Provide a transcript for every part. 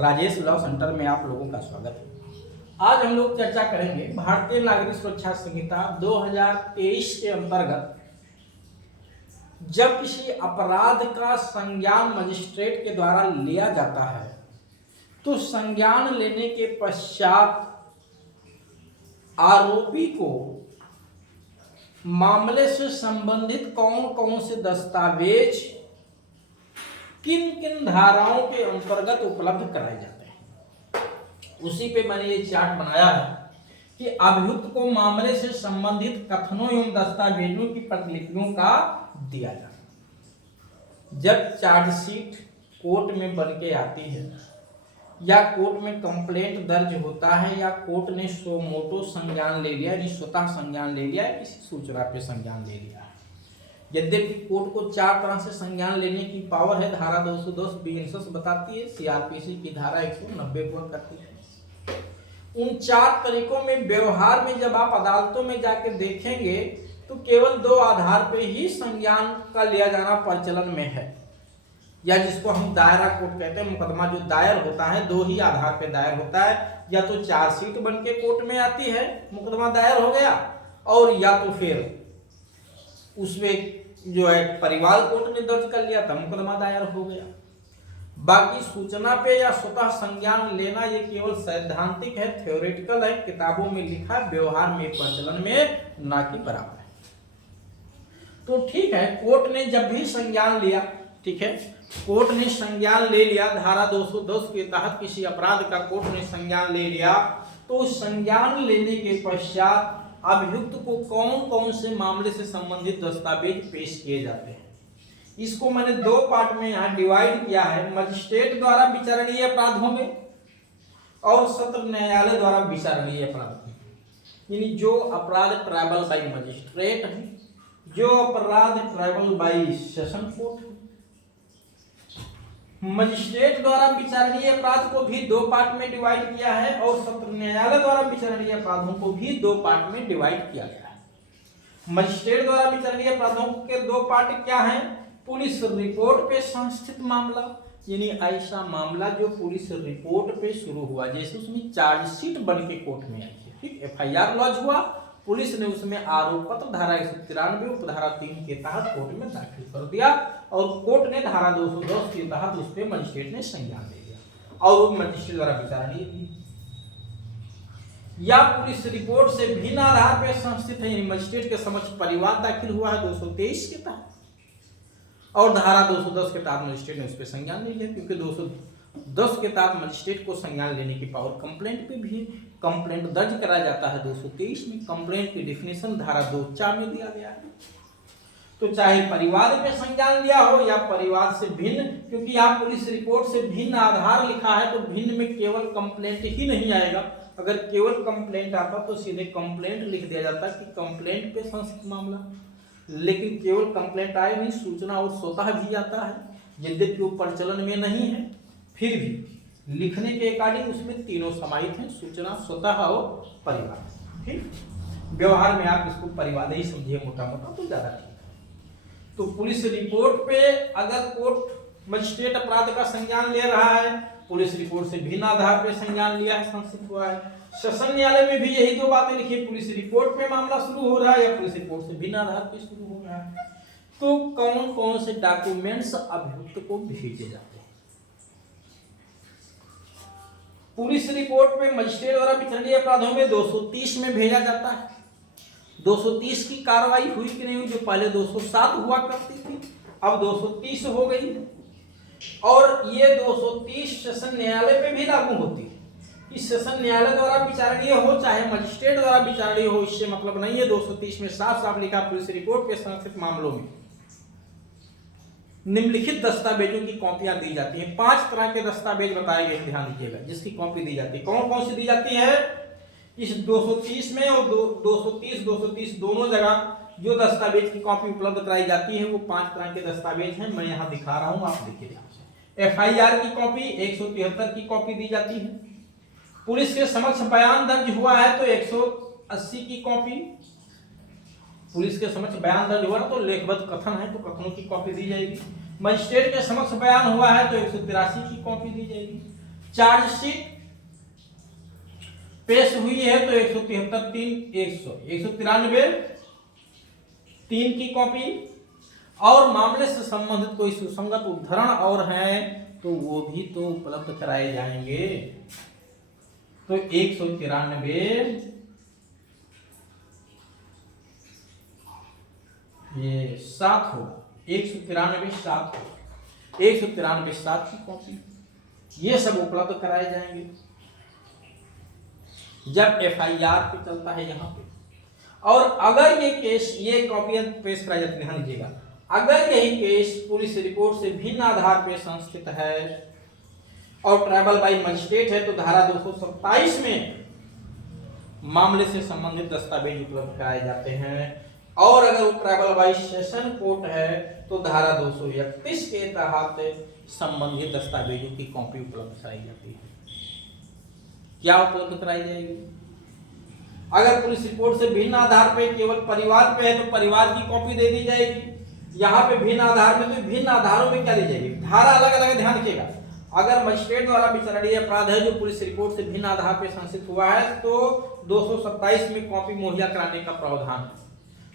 Rajesh law centre में आप लोगों का स्वागत है। आज हम लोग चर्चा करेंगे भारतीय नागरिक सुरक्षा संहिता 2023 के अंतर्गत जब किसी अपराध का संज्ञान मजिस्ट्रेट के द्वारा लिया जाता है तो संज्ञान लेने के पश्चात आरोपी को मामले से संबंधित कौन कौन से दस्तावेज किन किन धाराओं के अंतर्गत उपलब्ध कराए जाते हैं, उसी पे मैंने ये चार्ट बनाया है कि अभियुक्त को मामले से संबंधित कथनों एवं दस्तावेजों की प्रतिलिपियों का दिया जाता है। जब चार्जशीट कोर्ट में बन के आती है या कोर्ट में कंप्लेंट दर्ज होता है या कोर्ट ने सो मोटो संज्ञान ले लिया, स्वतः संज्ञान ले लिया, किसी सूचना पे संज्ञान ले लिया, यद्यपि कोर्ट को 4 तरह से संज्ञान लेने की पावर है। धारा 210 बीएनएस बताती है, सीआरपीसी की धारा 190 को करती है। उन 4 तरीकों में व्यवहार में जब आप अदालतों में जाके देखेंगे तो केवल 2 आधार पे ही संज्ञान का लिया जाना प्रचलन में है, या जिसको हम दायरा कोर्ट कहते हैं। मुकदमा जो दायर होता है 2 ही आधार पे दायर होता है, या तो चार्जशीट बन के कोर्ट में आती है, मुकदमा दायर हो गया, और या तो फिर उसमें जो है परिवार कोर्ट ने दर्ज कर लिया था, मुकदमा दायर हो गया। बाकी सूचना पे या स्वतः संज्ञान लेना ये केवल सैद्धांतिक है, थ्योरेटिकल है, किताबों में लिखा, व्यवहार में प्रचलन में ना कि बराबर है। तो ठीक है, कोर्ट ने जब भी संज्ञान लिया, ठीक है, कोर्ट ने संज्ञान ले लिया, धारा 210 के तहत किसी अपराध का कोर्ट ने संज्ञान ले लिया, तो संज्ञान लेने के पश्चात अभियुक्त को कौन कौन से मामले से संबंधित दस्तावेज पेश किए जाते हैं, इसको मैंने 2 पार्ट में यहाँ डिवाइड किया है। मजिस्ट्रेट द्वारा विचारणीय अपराधों में और सत्र न्यायालय द्वारा विचारणीय अपराध में। यानी जो अपराध ट्राइबल बाई मजिस्ट्रेट है, जो अपराध ट्राइबल बाई सेशन कोर्ट है। मजिस्ट्रेट द्वारा विचारणीय अपराध को भी 2 पार्ट में डिवाइड किया है और सत्र न्यायालय द्वारा विचारणीय अपराधों को भी 2 पार्ट में डिवाइड किया गया है। मजिस्ट्रेट द्वारा विचारणीय अपराधों के 2 पार्ट क्या हैं? पुलिस रिपोर्ट पे संस्थित मामला, यानी ऐसा मामला जो पुलिस रिपोर्ट पे शुरू हुआ, जैसे उसमें चार्जशीट बन के कोर्ट में आई है, ठीक, एफआईआर लॉन्च हुआ, पुलिस ने उसमें आरोप पत्र धारा 193 उपधारा 3 के तहत कोर्ट में दाखिल कर दिया और कोर्ट ने धारा 210 के तहत उस पर मजिस्ट्रेट ने संज्ञान ले लिया और वो मजिस्ट्रेट द्वारा विचारणीय थी। या पुलिस रिपोर्ट से भिन्न आधार पर संस्थित है, मजिस्ट्रेट के समक्ष परिवाद दाखिल हुआ है 223 के तहत और धारा 210 के तहत मजिस्ट्रेट ने उस पर संज्ञान ले लिया, क्योंकि 210 के तहत मजिस्ट्रेट को संज्ञान लेने की पावर कंप्लेंट पे भी कंप्लेंट दर्ज कराया जाता है। 223 में कंप्लेंट की डिफिनेशन धारा 2(4) में दिया गया है। तो चाहे परिवाद पे संज्ञान लिया हो या परिवाद से भिन्न, क्योंकि यहाँ पुलिस रिपोर्ट से भिन्न आधार लिखा है तो भिन्न में केवल कंप्लेंट ही नहीं आएगा। अगर केवल कंप्लेंट आता तो सीधे कंप्लेंट लिख दिया जाता कि कंप्लेंट पे संस्थित मामला, लेकिन केवल कंप्लेंट आए नहीं, सूचना और स्वतः भी आता है, यद्यपि वो प्रचलन में नहीं है, फिर भी लिखने के अकॉर्डिंग उसमें तीनों समाहित हैं, सूचना, स्वतः और परिवार, ठीक। व्यवहार में आप इसको परिवाद ही समझिए मोटा मोटा तो ज्यादा ठीक है। तो पुलिस रिपोर्ट पे अगर कोर्ट मजिस्ट्रेट अपराध का संज्ञान ले रहा है, पुलिस रिपोर्ट से भिन्न आधार पे संज्ञान लिया है, संस्थित हुआ है। सेशन न्यायालय में भी यही 2 बातें लिखी है, पुलिस रिपोर्ट पे मामला शुरू हो रहा है या पुलिस रिपोर्ट से भिन्न आधार पे शुरू हो रहा है। तो कौन कौन से डॉक्यूमेंट्स अभियुक्त को भेजे जाते हैं? पुलिस रिपोर्ट पे मजिस्ट्रेट द्वारा विचारणीय अपराधों में 230 में भेजा जाता है। 230 की कार्रवाई हुई कि नहीं हुई? जो पहले 207 हुआ करती थी अब 230 हो गई है, और ये 230 सेशन न्यायालय पे भी लागू होती है कि सेशन न्यायालय द्वारा विचारणीय हो चाहे मजिस्ट्रेट द्वारा विचारणीय हो, इससे मतलब नहीं है। 230 में साफ साफ लिखा पुलिस रिपोर्ट पे संस्थित मामलों में निम्नलिखित दस्तावेजों की कॉपियां दी जाती हैं। 5 तरह के दस्तावेज बताए गए, ध्यान दीजिएगा, जिसकी कॉपी दी जाती है। कौन कौन सी दी जाती है? इस 230 में और 230 दोनों जगह जो दस्तावेज की कॉपी उपलब्ध कराई जाती है वो 5 तरह के दस्तावेज हैं। मैं यहाँ दिखा रहा हूँ, आप देखिए ध्यान से। एफआईआर की कॉपी 173 की कॉपी दी जाती है। पुलिस के समक्ष बयान दर्ज हुआ है तो 180 की कॉपी, पुलिस के समक्ष बयान दर्ज हुआ तो लेखबद्ध कथन है तो कथनों की कॉपी दी जाएगी। मजिस्ट्रेट के समक्ष बयान हुआ है तो 183 की कॉपी दी जाएगी। चार्जशीट पेश हुई है तो 193 की कॉपी, और मामले से संबंधित कोई सुसंगत उद्धरण और हैं तो वो भी तो उपलब्ध कराए जाएंगे। तो 193 ये 7 होगा, 193 7 होगा, 193 7 की कॉपी ये सब उपलब्ध कराए जाएंगे जब एफआईआर पे चलता है यहाँ पे। और अगर ये केस, ये कॉपियां पेश कराई जाती है, ध्यान दीजिएगा, अगर यही केस पुलिस रिपोर्ट से भिन्न आधार पे संस्थित है और ट्राइबल बाई मजिस्ट्रेट है तो धारा 227 में मामले से संबंधित दस्तावेज उपलब्ध कराए जाते हैं, और अगर वो ट्राइबल बाई सेशन कोर्ट है तो धारा 231 के तहत संबंधित दस्तावेजों की कॉपी उपलब्ध कराई जाती है। क्या उपलब्ध कराई जाएगी? अगर पुलिस रिपोर्ट से भिन्न आधार पे केवल परिवार पे है तो परिवार की कॉपी दे दी जाएगी। यहाँ पे भिन्न आधार में तो भिन्न आधारों में क्या दी जाएगी, धारा अलग अलग, ध्यान रखिएगा। अगर मजिस्ट्रेट द्वारा विचारणीय अपराध है जो पुलिस रिपोर्ट से भिन्न आधार पे संस्थित हुआ है तो 227 में कॉपी मुहैया कराने का प्रावधान है,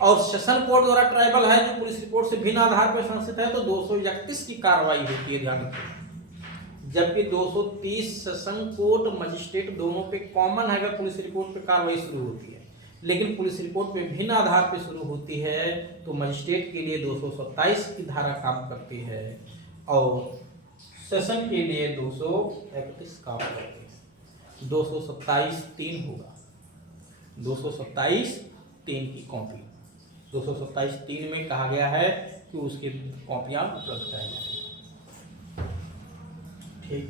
और सेशन कोर्ट द्वारा ट्राइबल है जो पुलिस रिपोर्ट से भिन्न आधार पर संस्थित है तो 231 की कार्रवाई होती है, ध्यान रखिए। जबकि 230 सेशन कोर्ट मजिस्ट्रेट दोनों पे कॉमन है, अगर पुलिस रिपोर्ट पे कार्रवाई शुरू होती है, लेकिन पुलिस रिपोर्ट पे भिन्न आधार पे शुरू होती है तो मजिस्ट्रेट के लिए 227 की धारा काम करती है और सेशन के लिए 231 काम करती है। 227 3 होगा, 227 3 की कॉपी, 227 3 में कहा गया है कि उसकी कॉपियां उपलब्ध कराई जाएगी। ठीक,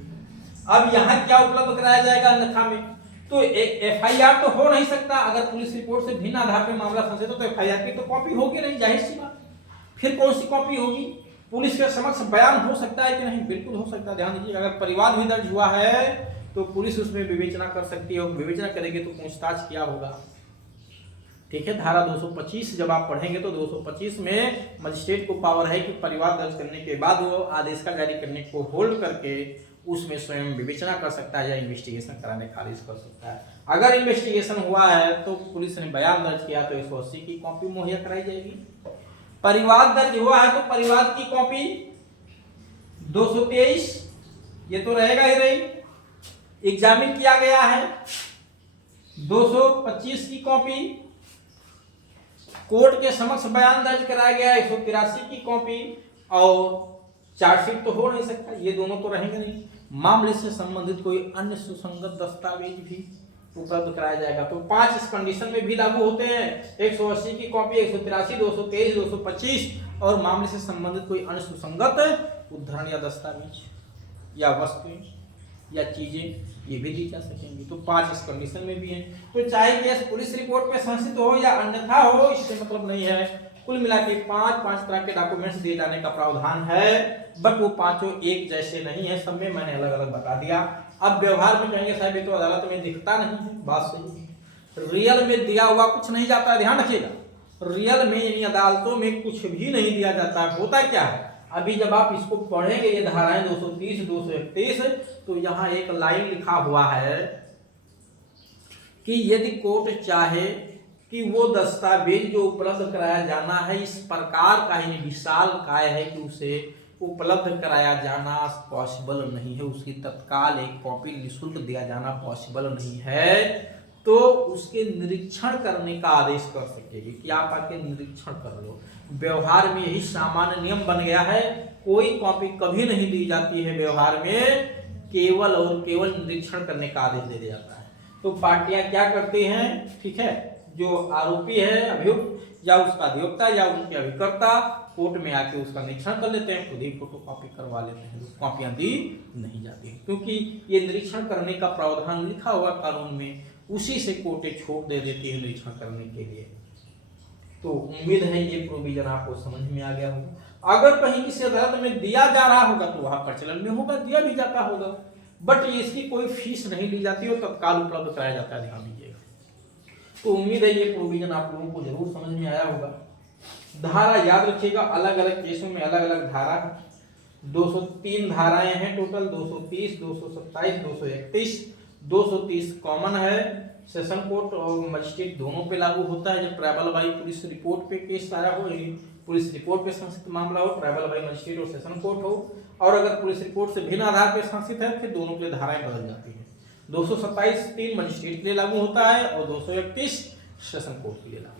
अब यहाँ क्या उपलब्ध कराया जाएगा अन्यथा में? तो एफआईआर तो हो नहीं सकता, अगर पुलिस रिपोर्ट से भिन्न आधार पर मामला संशोधित हो तो एफआईआर की तो कॉपी होगी नहीं, जाहिर सी बात। फिर कौन सी कॉपी होगी? पुलिस के समक्ष बयान हो सकता है कि नहीं? बिल्कुल हो सकता है। ध्यान दीजिए, अगर परिवाद भी दर्ज हुआ है तो पुलिस उसमें विवेचना कर सकती है, और विवेचना करेगी तो पूछताछ क्या होगा। ठीक है, धारा 225 जब आप पढ़ेंगे तो 225 में मजिस्ट्रेट को पावर है कि परिवाद दर्ज करने के बाद वो आदेश का जारी करने को होल्ड करके उसमें स्वयं विवेचना कर सकता है या इन्वेस्टिगेशन कराने खारिज कर सकता है। अगर इन्वेस्टिगेशन हुआ है तो पुलिस ने बयान दर्ज किया तो 180 की कॉपी मुहैया कराई जाएगी। परिवाद दर्ज हुआ है तो परिवाद की कॉपी 223 ये तो रहेगा ही रही। एग्जामिन किया गया है 225 की कॉपी, कोर्ट के समक्ष बयान दर्ज कराया गया 183 की कॉपी, और चार्जशीट तो हो नहीं सकता, ये दोनों तो रहेंगे नहीं। मामले से संबंधित कोई अन्य सुसंगत दस्तावेज भी उपलब्ध कराया जाएगा। तो 5 इस कंडीशन में भी लागू होते हैं, 180 की कॉपी, 183, 223, 225 और मामले से संबंधित कोई अन्य सुसंगत उद्धरण या दस्तावेज या वस्तुएं या चीजें ये भी दी जा सकेंगी। तो 5 इस कंडीशन में भी हैं। तो चाहे केस पुलिस रिपोर्ट में संस्थित हो या अन्यथा हो, इससे मतलब नहीं है। कुल मिला के 5 तरह के डॉक्यूमेंट्स दिए जाने का प्रावधान है, बट वो पांचों एक जैसे नहीं है, सब में मैंने अलग अलग बता दिया। अब व्यवहार में कहेंगे साहब ये तो अदालत में दिखता नहीं है, बात सही है। रियल में दिया हुआ कुछ नहीं जाता है, ध्यान रखिएगा। रियल में यानी अदालतों में कुछ भी नहीं दिया जाता है। होता क्या है, अभी जब आप इसको पढ़ेंगे ये धाराएं 230 231 तो यहाँ एक लाइन लिखा हुआ है कि यदि कोर्ट चाहे कि वो दस्तावेज जो उपलब्ध कराया जाना है इस प्रकार का ही विशाल काय है कि उसे उपलब्ध कराया जाना पॉसिबल नहीं है, उसकी तत्काल एक कॉपी निःशुल्क दिया जाना पॉसिबल नहीं है, तो उसके निरीक्षण करने का आदेश कर सकेगी कि आप आके निरीक्षण कर लो। व्यवहार में यही सामान्य नियम बन गया है, कोई कॉपी कभी नहीं दी जाती है व्यवहार में, केवल और केवल निरीक्षण करने का आदेश दे दिया जाता है। तो पार्टियां क्या करती हैं, ठीक है, जो आरोपी है अभियुक्त या उसका अधिवक्ता या उनके अभिकर्ता कोर्ट में आके उसका निरीक्षण कर लेते हैं, खुद ही फोटो कॉपी करवा लेते हैं, कॉपियां दी नहीं जाती है, क्योंकि ये निरीक्षण करने का प्रावधान लिखा हुआ कानून में, उसी से कोर्टें छूट दे देती है निरीक्षण करने के लिए। तो उम्मीद है ये प्रोविजन आपको समझ में आ गया होगा। अगर कहीं किसी अदालत में दिया जा रहा होगा तो वहां प्रचलन में होगा, दिया भी जाता होगा, बट इसकी कोई फीस नहीं ली जाती और तत्काल उपलब्ध कराया जाता है, ध्यान दीजिएगा। तो उम्मीद है ये प्रोविजन आप लोगों को जरूर समझ में आया होगा। धारा याद रखिएगा, अलग अलग केसों में अलग अलग धारा है, 203 धाराएं हैं टोटल, 230, 227, 231, 230 कॉमन है। सेशन कोर्ट और मजिस्ट्रेट दोनों पे लागू होता है। जब ट्राइबल बाई पुलिस रिपोर्ट पे केस आया हो, पुलिस रिपोर्ट पे संस्थित मामला हो, ट्राइबल बाई मजिस्ट्रेट और सेशन कोर्ट हो, और अगर पुलिस रिपोर्ट से भिन्न आधार पे संस्थित है फिर दोनों के लिए धाराएं बदल जाती हैं। 227(3) मजिस्ट्रेट के लिए लागू होता है और 231 सेशन कोर्ट के लिए लागू